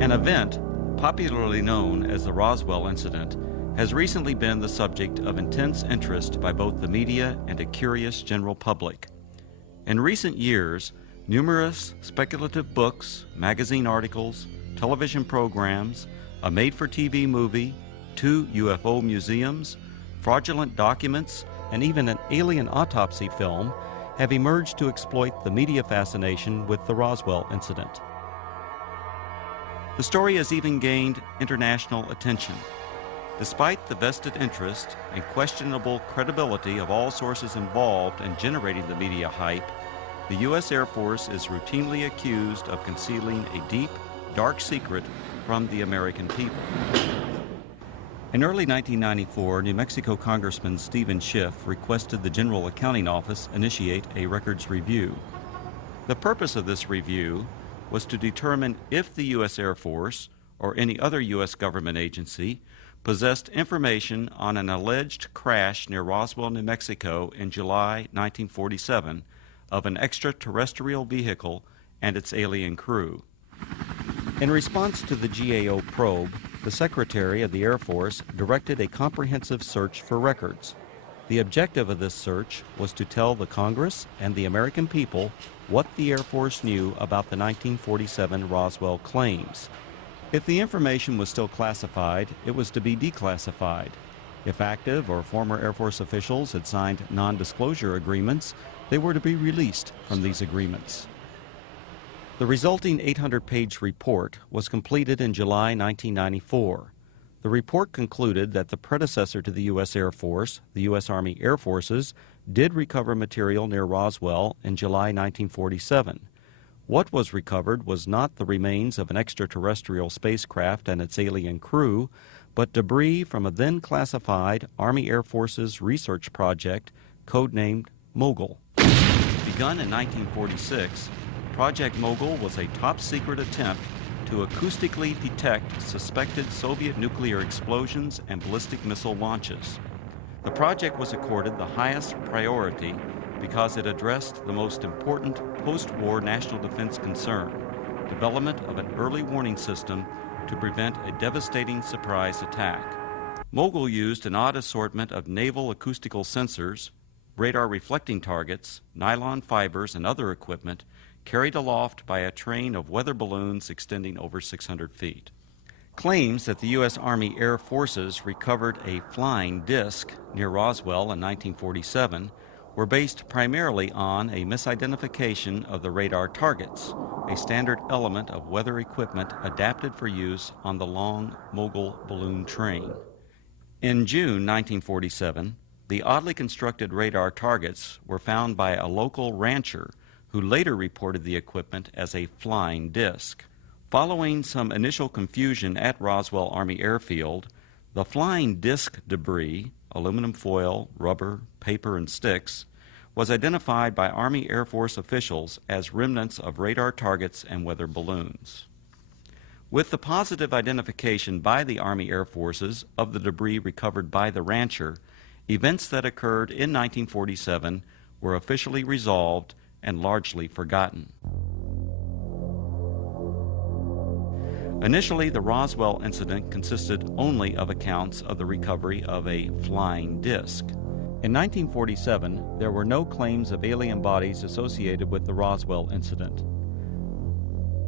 An event, popularly known as the Roswell Incident, has recently been the subject of intense interest by both the media and a curious general public. In recent years, numerous speculative books, magazine articles, television programs, a made-for-TV movie, 2 UFO museums, fraudulent documents, and even an alien autopsy film have emerged to exploit the media fascination with the Roswell incident. The story has even gained international attention. Despite the vested interest and questionable credibility of all sources involved in generating the media hype, the U.S. Air Force is routinely accused of concealing a deep, dark secret from the American people. In early 1994, New Mexico Congressman Stephen Schiff requested the General Accounting Office initiate a records review. The purpose of this review was to determine if the U.S. Air Force or any other U.S. government agency possessed information on an alleged crash near Roswell, New Mexico in July 1947 of an extraterrestrial vehicle and its alien crew. In response to the GAO probe, the Secretary of the Air Force directed a comprehensive search for records. The objective of this search was to tell the Congress and the American people what the Air Force knew about the 1947 Roswell claims. If the information was still classified, it was to be declassified. If active or former Air Force officials had signed non-disclosure agreements, they were to be released from these agreements. The resulting 800-page report was completed in July 1994. The report concluded that the predecessor to the U.S. Air Force, the U.S. Army Air Forces, did recover material near Roswell in July 1947. What was recovered was not the remains of an extraterrestrial spacecraft and its alien crew, but debris from a then-classified Army Air Forces research project codenamed Mogul. Begun in 1946, Project Mogul was a top-secret attempt to acoustically detect suspected Soviet nuclear explosions and ballistic missile launches. The project was accorded the highest priority because it addressed the most important post-war national defense concern, development of an early warning system to prevent a devastating surprise attack. Mogul used an odd assortment of naval acoustical sensors, radar reflecting targets, nylon fibers, and other equipment carried aloft by a train of weather balloons extending over 600 feet. Claims that the U.S. Army Air Forces recovered a flying disc near Roswell in 1947 were based primarily on a misidentification of the radar targets, a standard element of weather equipment adapted for use on the long Mogul balloon train. In June 1947, the oddly constructed radar targets were found by a local rancher who later reported the equipment as a flying disc. Following some initial confusion at Roswell Army Airfield, the flying disc debris, aluminum foil, rubber, paper, and sticks, was identified by Army Air Force officials as remnants of radar targets and weather balloons. With the positive identification by the Army Air Forces of the debris recovered by the rancher, events that occurred in 1947 were officially resolved and largely forgotten. Initially, the Roswell incident consisted only of accounts of the recovery of a flying disc. In 1947, there were no claims of alien bodies associated with the Roswell incident.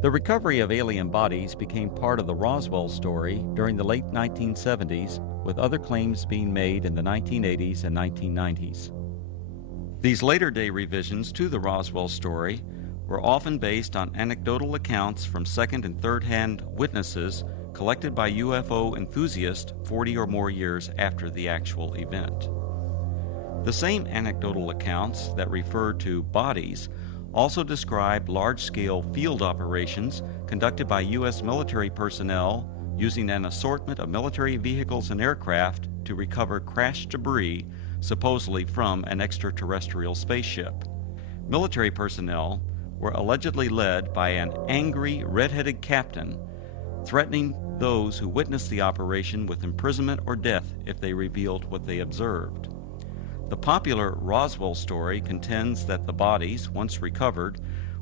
The recovery of alien bodies became part of the Roswell story during the late 1970s, with other claims being made in the 1980s and 1990s. These later-day revisions to the Roswell story were often based on anecdotal accounts from second- and third-hand witnesses collected by UFO enthusiasts 40 or more years after the actual event. The same anecdotal accounts that refer to bodies also describe large-scale field operations conducted by U.S. military personnel using an assortment of military vehicles and aircraft to recover crashed debris supposedly from an extraterrestrial spaceship. Military personnel were allegedly led by an angry, red-headed captain, threatening those who witnessed the operation with imprisonment or death if they revealed what they observed. The popular Roswell story contends that the bodies, once recovered,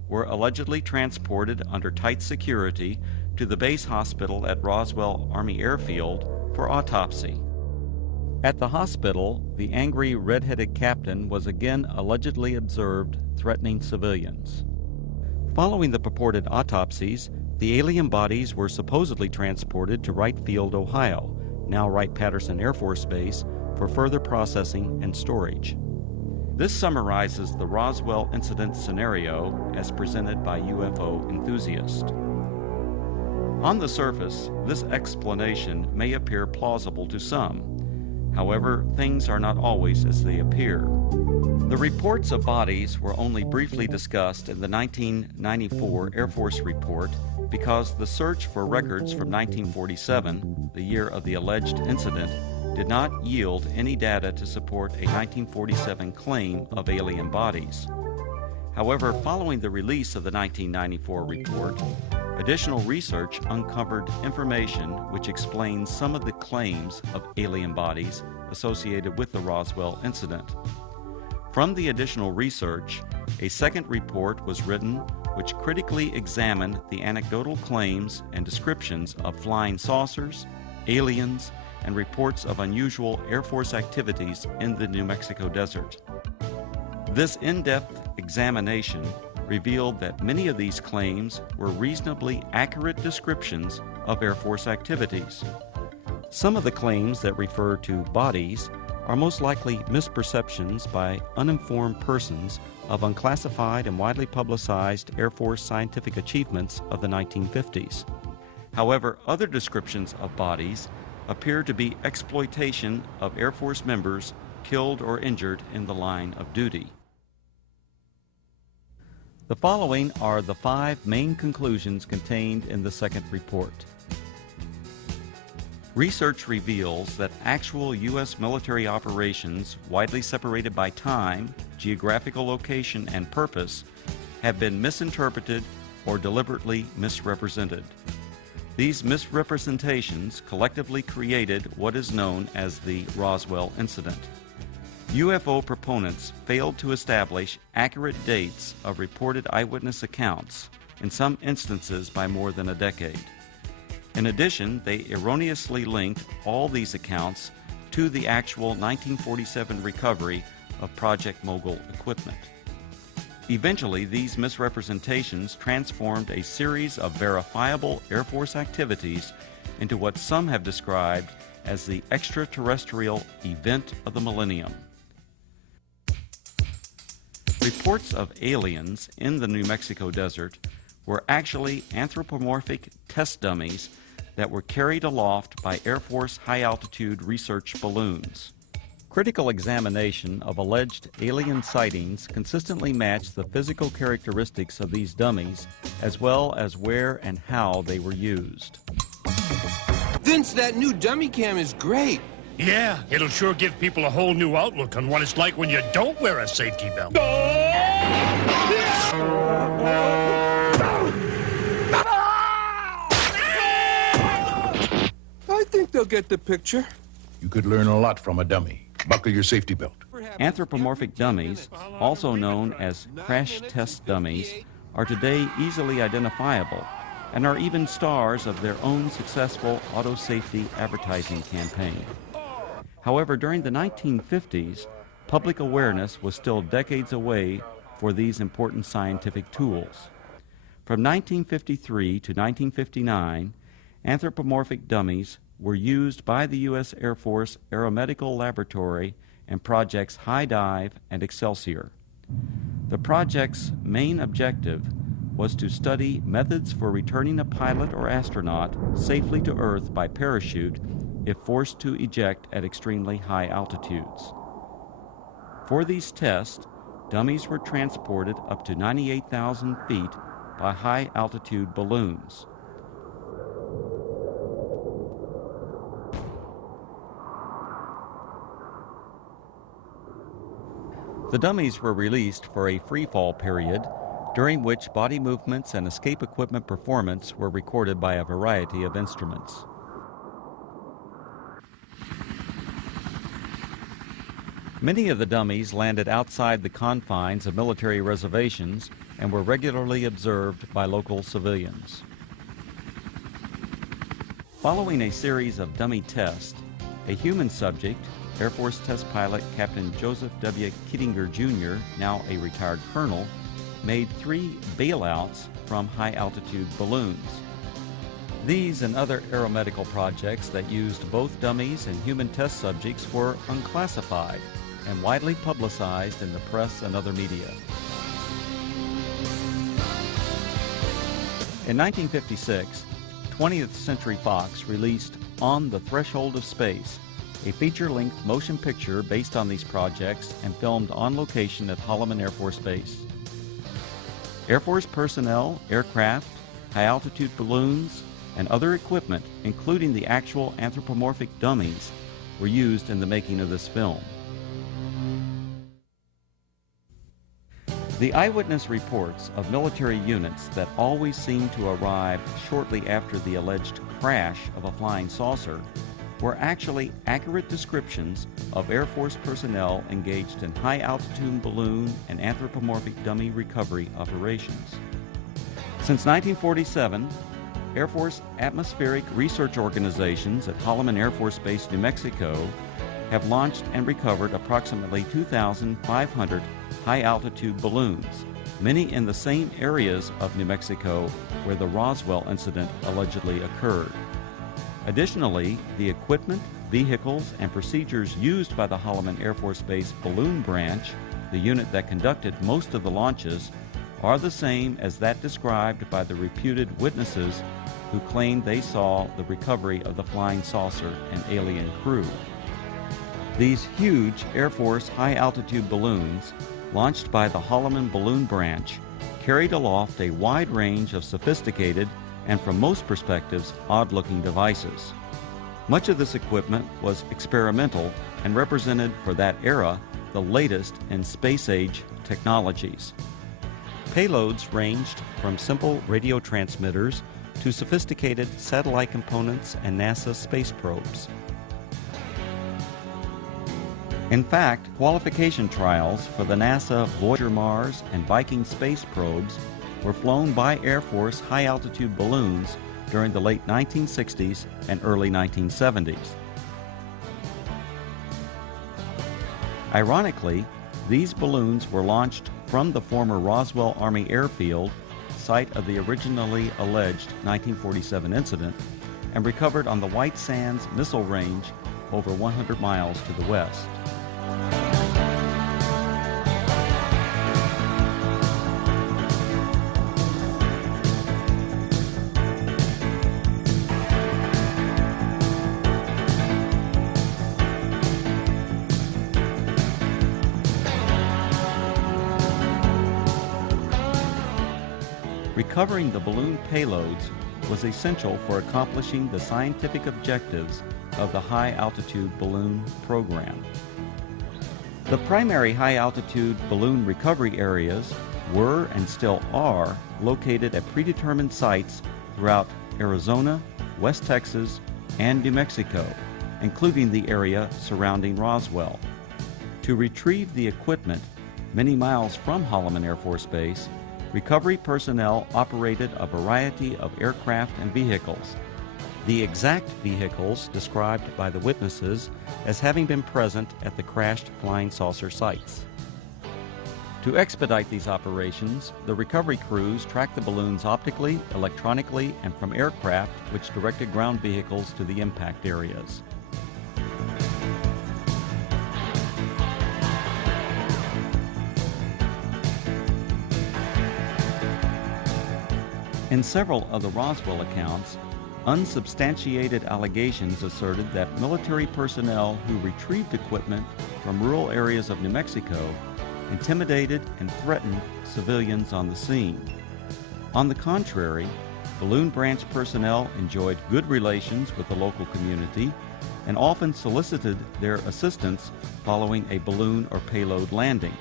were allegedly transported under tight security to the base hospital at Roswell Army Airfield for autopsy. At the hospital, the angry red-headed captain was again allegedly observed threatening civilians. Following the purported autopsies, the alien bodies were supposedly transported to Wright Field, Ohio, now Wright-Patterson Air Force Base, for further processing and storage. This summarizes the Roswell incident scenario as presented by UFO enthusiasts. On the surface, this explanation may appear plausible to some. However, things are not always as they appear. The reports of bodies were only briefly discussed in the 1994 Air Force report because the search for records from 1947, the year of the alleged incident, did not yield any data to support a 1947 claim of alien bodies. However, following the release of the 1994 report, additional research uncovered information which explains some of the claims of alien bodies associated with the Roswell incident. From the additional research, a second report was written which critically examined the anecdotal claims and descriptions of flying saucers, aliens, and reports of unusual Air Force activities in the New Mexico desert. This in-depth examination revealed that many of these claims were reasonably accurate descriptions of Air Force activities. Some of the claims that refer to bodies are most likely misperceptions by uninformed persons of unclassified and widely publicized Air Force scientific achievements of the 1950s. However, other descriptions of bodies appear to be exploitation of Air Force members killed or injured in the line of duty. The following are the 5 main conclusions contained in the second report. Research reveals that actual U.S. military operations, widely separated by time, geographical location, and purpose, have been misinterpreted or deliberately misrepresented. These misrepresentations collectively created what is known as the Roswell Incident. UFO proponents failed to establish accurate dates of reported eyewitness accounts, in some instances by more than a decade. In addition, they erroneously linked all these accounts to the actual 1947 recovery of Project Mogul equipment. Eventually, these misrepresentations transformed a series of verifiable Air Force activities into what some have described as the extraterrestrial event of the millennium. Reports of aliens in the New Mexico desert were actually anthropomorphic test dummies that were carried aloft by Air Force high-altitude research balloons. Critical examination of alleged alien sightings consistently matched the physical characteristics of these dummies, as well as where and how they were used. Vince, that new dummy cam is great. Yeah, it'll sure give people a whole new outlook on what it's like when you don't wear a safety belt. I think they'll get the picture. You could learn a lot from a dummy. Buckle your safety belt. Anthropomorphic dummies, also known as crash test dummies, are today easily identifiable and are even stars of their own successful auto safety advertising campaign. However, during the 1950s, public awareness was still decades away for these important scientific tools. From 1953 to 1959, anthropomorphic dummies were used by the U.S. Air Force Aeromedical Laboratory and Projects High Dive and Excelsior. The project's main objective was to study methods for returning a pilot or astronaut safely to Earth by parachute if forced to eject at extremely high altitudes. For these tests, dummies were transported up to 98,000 feet by high-altitude balloons. The dummies were released for a free-fall period, during which body movements and escape equipment performance were recorded by a variety of instruments. Many of the dummies landed outside the confines of military reservations and were regularly observed by local civilians. Following a series of dummy tests, a human subject, Air Force test pilot Captain Joseph W. Kittinger Jr., now a retired colonel, made 3 bailouts from high-altitude balloons. These and other aeromedical projects that used both dummies and human test subjects were unclassified and widely publicized in the press and other media. In 1956, 20th Century Fox released On the Threshold of Space, a feature-length motion picture based on these projects and filmed on location at Holloman Air Force Base. Air Force personnel, aircraft, high-altitude balloons, and other equipment, including the actual anthropomorphic dummies, were used in the making of this film. The eyewitness reports of military units that always seemed to arrive shortly after the alleged crash of a flying saucer were actually accurate descriptions of Air Force personnel engaged in high-altitude balloon and anthropomorphic dummy recovery operations. Since 1947, Air Force atmospheric research organizations at Holloman Air Force Base, New Mexico, have launched and recovered approximately 2,500 high-altitude balloons, many in the same areas of New Mexico where the Roswell incident allegedly occurred. Additionally, the equipment, vehicles, and procedures used by the Holloman Air Force Base Balloon Branch, the unit that conducted most of the launches, are the same as that described by the reputed witnesses who claimed they saw the recovery of the flying saucer and alien crew. These huge Air Force high-altitude balloons, launched by the Holloman Balloon Branch, carried aloft a wide range of sophisticated and, from most perspectives, odd-looking devices. Much of this equipment was experimental and represented, for that era, the latest in space-age technologies. Payloads ranged from simple radio transmitters to sophisticated satellite components and NASA space probes. In fact, qualification trials for the NASA Voyager Mars and Viking space probes were flown by Air Force high-altitude balloons during the late 1960s and early 1970s. Ironically, these balloons were launched from the former Roswell Army Airfield, site of the originally alleged 1947 incident, and recovered on the White Sands Missile Range over 100 miles to the west. Recovering the balloon payloads was essential for accomplishing the scientific objectives of the high-altitude balloon program. The primary high-altitude balloon recovery areas were and still are located at predetermined sites throughout Arizona, West Texas, and New Mexico, including the area surrounding Roswell. To retrieve the equipment many miles from Holloman Air Force Base, recovery personnel operated a variety of aircraft and vehicles. The exact vehicles described by the witnesses as having been present at the crashed flying saucer sites. To expedite these operations, the recovery crews tracked the balloons optically, electronically, and from aircraft which directed ground vehicles to the impact areas. In several of the Roswell accounts, unsubstantiated allegations asserted that military personnel who retrieved equipment from rural areas of New Mexico intimidated and threatened civilians on the scene. On the contrary, Balloon Branch personnel enjoyed good relations with the local community and often solicited their assistance following a balloon or payload landing.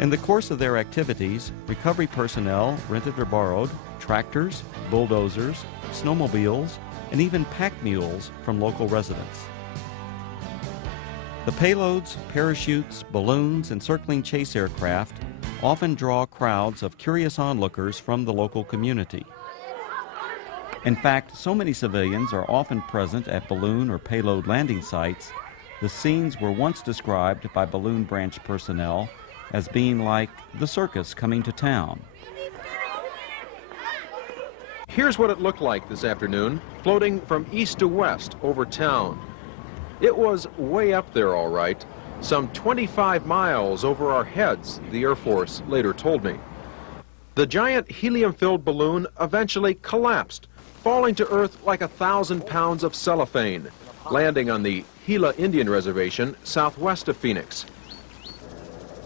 In the course of their activities, recovery personnel rented or borrowed tractors, bulldozers, snowmobiles, and even pack mules from local residents. The payloads, parachutes, balloons, and circling chase aircraft often draw crowds of curious onlookers from the local community. In fact, so many civilians are often present at balloon or payload landing sites, the scenes were once described by balloon branch personnel as being like the circus coming to town. Here's what it looked like this afternoon, floating from east to west over town. It was way up there, all right, some 25 miles over our heads, the Air Force later told me. The giant helium-filled balloon eventually collapsed, falling to earth like 1,000 pounds of cellophane, landing on the Gila Indian Reservation southwest of Phoenix.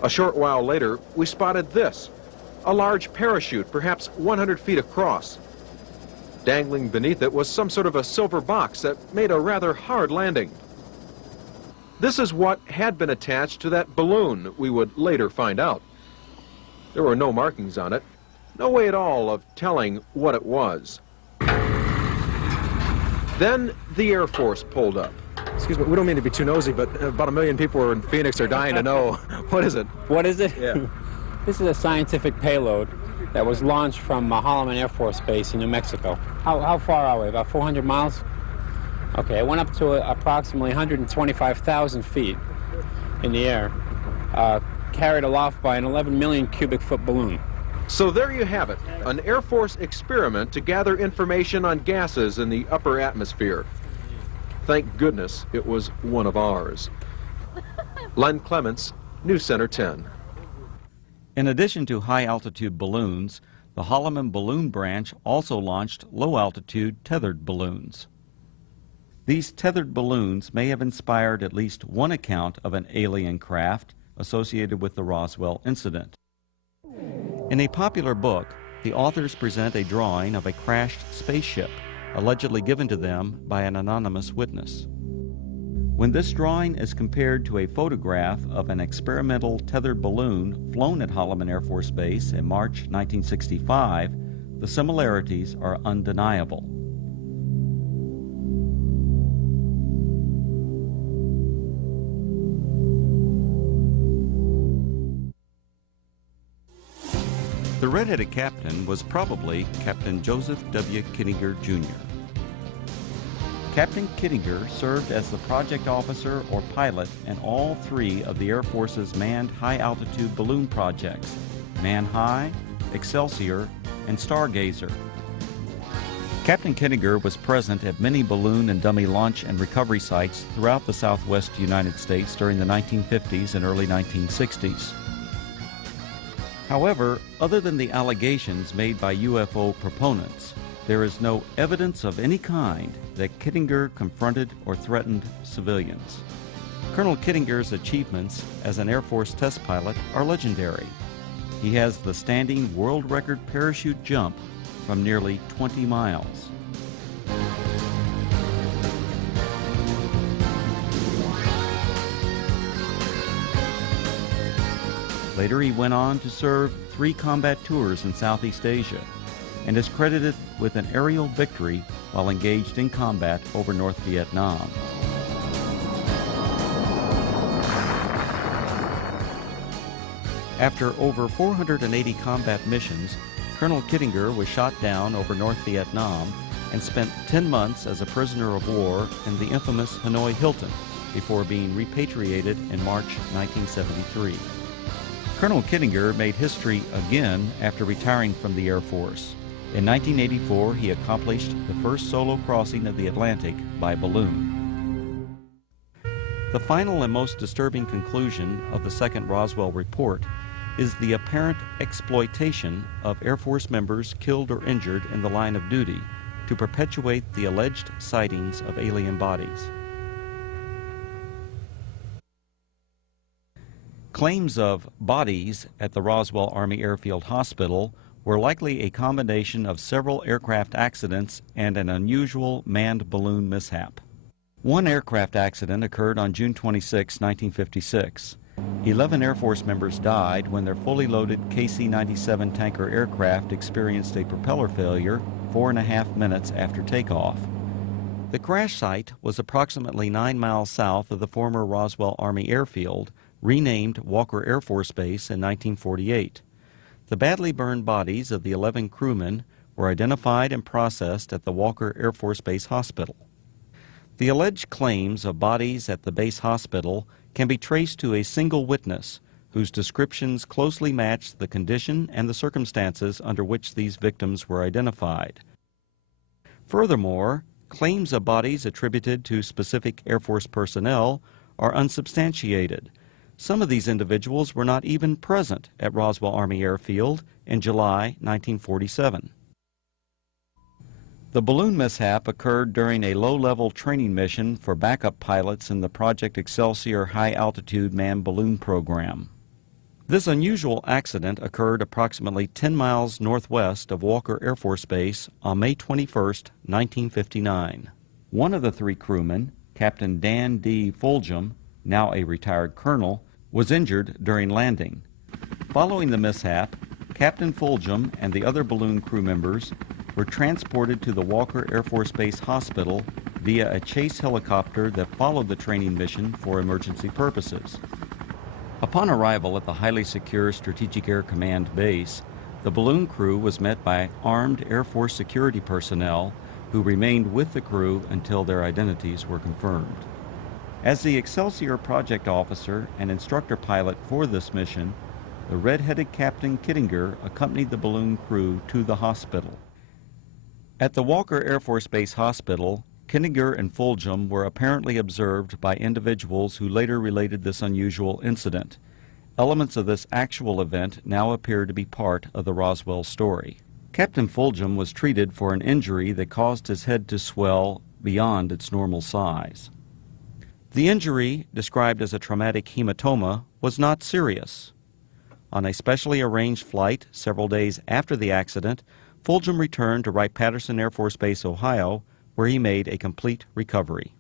A short while later, we spotted this, a large parachute, perhaps 100 feet across. Dangling beneath it was some sort of a silver box that made a rather hard landing. This is what had been attached to that balloon, we would later find out. There were no markings on it, no way at all of telling what it was. Then the Air Force pulled up. Excuse me, we don't mean to be too nosy, but about 1 million people in Phoenix are dying to know. What is it? What is it? Yeah. This is a scientific payload that was launched from Holloman Air Force Base in New Mexico. How far are we? About 400 miles? Okay, it went up to approximately 125,000 feet in the air, carried aloft by an 11 million cubic foot balloon. So there you have it, an Air Force experiment to gather information on gases in the upper atmosphere. Thank goodness it was one of ours. Len Clements, News Center 10. In addition to high-altitude balloons, the Holloman Balloon Branch also launched low-altitude tethered balloons. These tethered balloons may have inspired at least one account of an alien craft associated with the Roswell incident. In a popular book, the authors present a drawing of a crashed spaceship, allegedly given to them by an anonymous witness. When this drawing is compared to a photograph of an experimental tethered balloon flown at Holloman Air Force Base in March 1965, the similarities are undeniable. The red-headed captain was probably Captain Joseph W. Kittinger, Jr. Captain Kittinger served as the project officer or pilot in all three of the Air Force's manned high-altitude balloon projects, Man High, Excelsior, and Stargazer. Captain Kittinger was present at many balloon and dummy launch and recovery sites throughout the southwest United States during the 1950s and early 1960s. However, other than the allegations made by UFO proponents, there is no evidence of any kind that Kittinger confronted or threatened civilians. Colonel Kittinger's achievements as an Air Force test pilot are legendary. He has the standing world record parachute jump from nearly 20 miles. Later, he went on to serve 3 combat tours in Southeast Asia and is credited with an aerial victory while engaged in combat over North Vietnam. After over 480 combat missions, Colonel Kittinger was shot down over North Vietnam and spent 10 months as a prisoner of war in the infamous Hanoi Hilton before being repatriated in March 1973. Colonel Kittinger made history again after retiring from the Air Force. In 1984, he accomplished the first solo crossing of the Atlantic by balloon. The final and most disturbing conclusion of the second Roswell report is the apparent exploitation of Air Force members killed or injured in the line of duty to perpetuate the alleged sightings of alien bodies. Claims of bodies at the Roswell Army Airfield Hospital were likely a combination of several aircraft accidents and an unusual manned balloon mishap. One aircraft accident occurred on June 26, 1956. 11 Air Force members died when their fully loaded KC-97 tanker aircraft experienced a propeller failure 4.5 minutes after takeoff. The crash site was approximately 9 miles south of the former Roswell Army Airfield, renamed Walker Air Force Base in 1948. The badly burned bodies of the 11 crewmen were identified and processed at the Walker Air Force Base Hospital. The alleged claims of bodies at the base hospital can be traced to a single witness whose descriptions closely matched the condition and the circumstances under which these victims were identified. Furthermore, claims of bodies attributed to specific Air Force personnel are unsubstantiated. Some of these individuals were not even present at Roswell Army Airfield in July 1947. The balloon mishap occurred during a low-level training mission for backup pilots in the Project Excelsior high-altitude manned balloon program. This unusual accident occurred approximately 10 miles northwest of Walker Air Force Base on May 21, 1959. One of the 3 crewmen, Captain Dan D. Fulgham, now a retired colonel, was injured during landing. Following the mishap, Captain Fulgham and the other balloon crew members were transported to the Walker Air Force Base Hospital via a chase helicopter that followed the training mission for emergency purposes. Upon arrival at the highly secure Strategic Air Command base, the balloon crew was met by armed Air Force security personnel who remained with the crew until their identities were confirmed. As the Excelsior project officer and instructor pilot for this mission, the red-headed Captain Kittinger accompanied the balloon crew to the hospital. At the Walker Air Force Base Hospital, Kittinger and Fulgham were apparently observed by individuals who later related this unusual incident. Elements of this actual event now appear to be part of the Roswell story. Captain Fulgham was treated for an injury that caused his head to swell beyond its normal size. The injury, described as a traumatic hematoma, was not serious. On a specially arranged flight several days after the accident, Fulgham returned to Wright-Patterson Air Force Base, Ohio, where he made a complete recovery.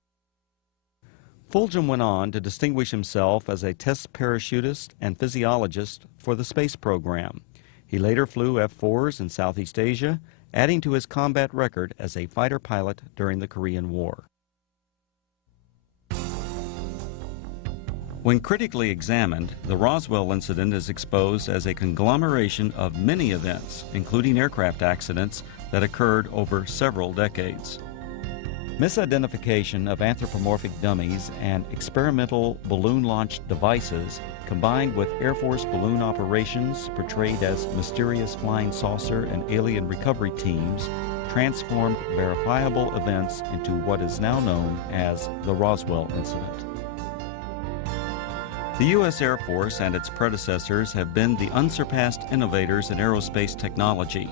Fulgham went on to distinguish himself as a test parachutist and physiologist for the space program. He later flew F-4s in Southeast Asia, adding to his combat record as a fighter pilot during the Korean War. When critically examined, the Roswell incident is exposed as a conglomeration of many events, including aircraft accidents that occurred over several decades. Misidentification of anthropomorphic dummies and experimental balloon-launched devices, combined with Air Force balloon operations portrayed as mysterious flying saucer and alien recovery teams, transformed verifiable events into what is now known as the Roswell Incident. The U.S. Air Force and its predecessors have been the unsurpassed innovators in aerospace technology.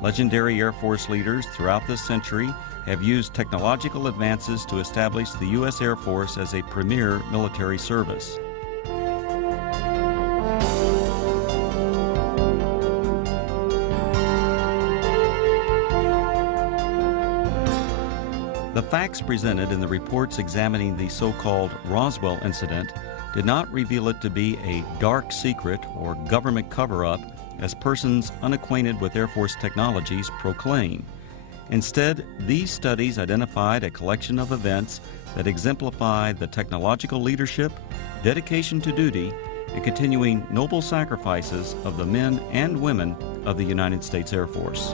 Legendary Air Force leaders throughout this century have used technological advances to establish the U.S. Air Force as a premier military service. The facts presented in the reports examining the so-called Roswell incident did not reveal it to be a dark secret or government cover-up as persons unacquainted with Air Force technologies proclaim. Instead, these studies identified a collection of events that exemplify the technological leadership, dedication to duty, and continuing noble sacrifices of the men and women of the United States Air Force.